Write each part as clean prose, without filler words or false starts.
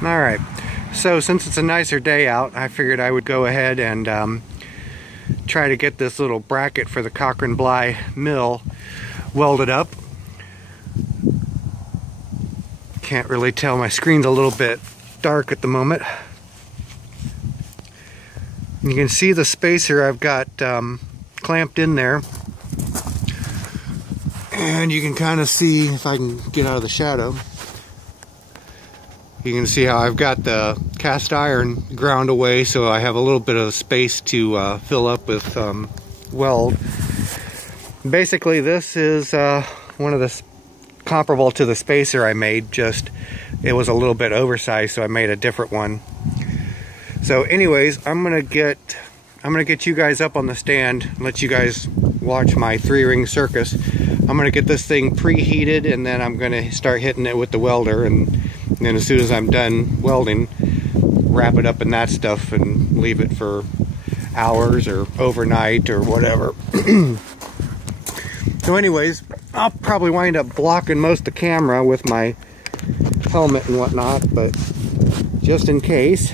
Alright, so since it's a nicer day out, I figured I would go ahead and try to get this little bracket for the Cochrane Bly mill welded up. Can't really tell, my screen's a little bit dark at the moment. You can see the spacer I've got clamped in there, and you can kind of see, if I can get out of the shadow, you can see how I've got the cast iron ground away, so I have a little bit of space to fill up with weld. Basically, this is one of the comparable to the spacer I made, just it was a little bit oversized, so I made a different one. So anyways, I'm gonna get you guys up on the stand and let you guys watch my 3-ring circus. I'm gonna get this thing preheated, and then I'm gonna start hitting it with the welder, and then as soon as I'm done welding, wrap it up in that stuff and leave it for hours or overnight or whatever. So anyways, I'll probably wind up blocking most of the camera with my helmet and whatnot, but just in case,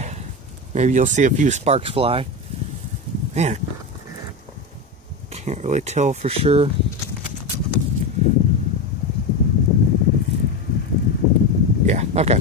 maybe you'll see a few sparks fly. Man, can't really tell for sure. Yeah, okay.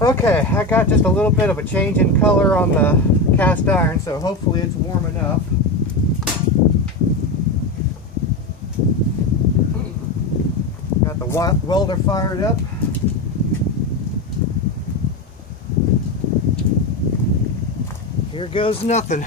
Okay, I got just a little bit of a change in color on the cast iron, so hopefully it's warm enough. Got the welder fired up. Here goes nothing.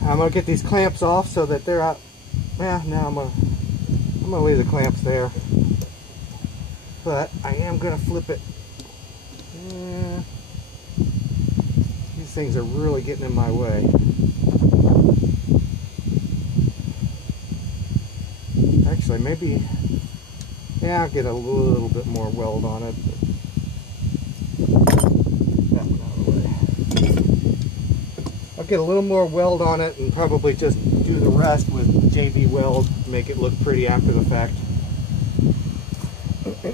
I'm gonna get these clamps off so that they're out. Yeah, no, I'm gonna leave the clamps there, but I am gonna flip it. Yeah. These things are really getting in my way. Actually, maybe, yeah, I'll get a little bit more weld on it. That one out of the way. I'll get a little more weld on it and probably just do the rest with JV weld, make it look pretty after the fact. Okay.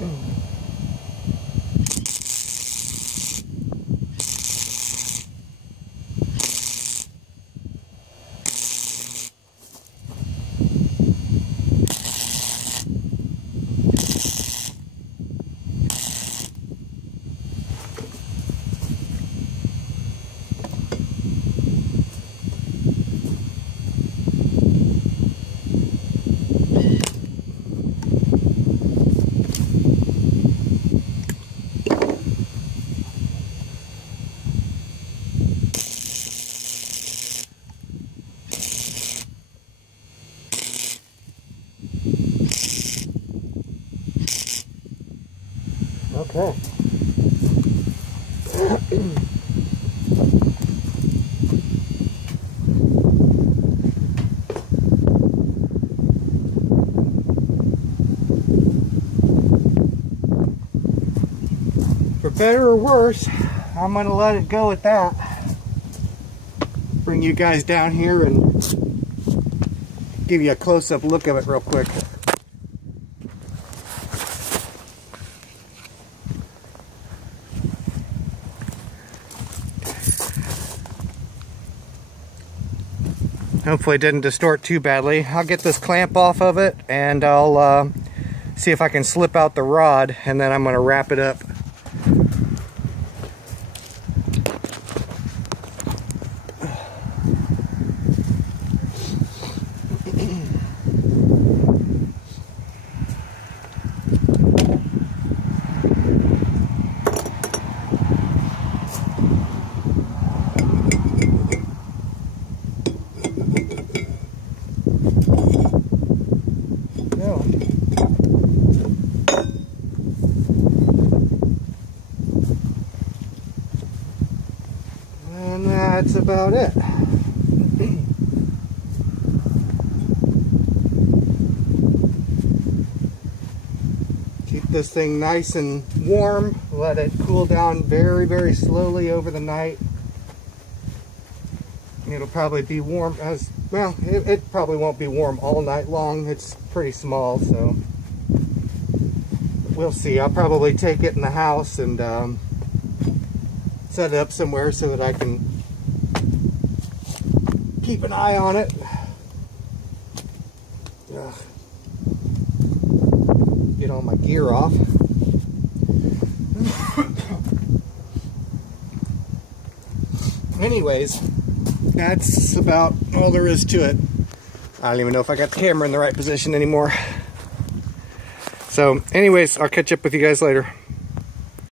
For better or worse, I'm going to let it go at that. Bring you guys down here and give you a close-up look of it real quick. Hopefully it didn't distort too badly. I'll get this clamp off of it and I'll see if I can slip out the rod, and then I'm going to wrap it up. And that's about it. Keep this thing nice and warm. Let it cool down very, very slowly over the night. It'll probably be warm as well. It probably won't be warm all night long. It's pretty small, so we'll see. I'll probably take it in the house and set it up somewhere so that I can keep an eye on it. Ugh. Get all my gear off. Anyways, that's about all there is to it. I don't even know if I got the camera in the right position anymore. So anyways, I'll catch up with you guys later.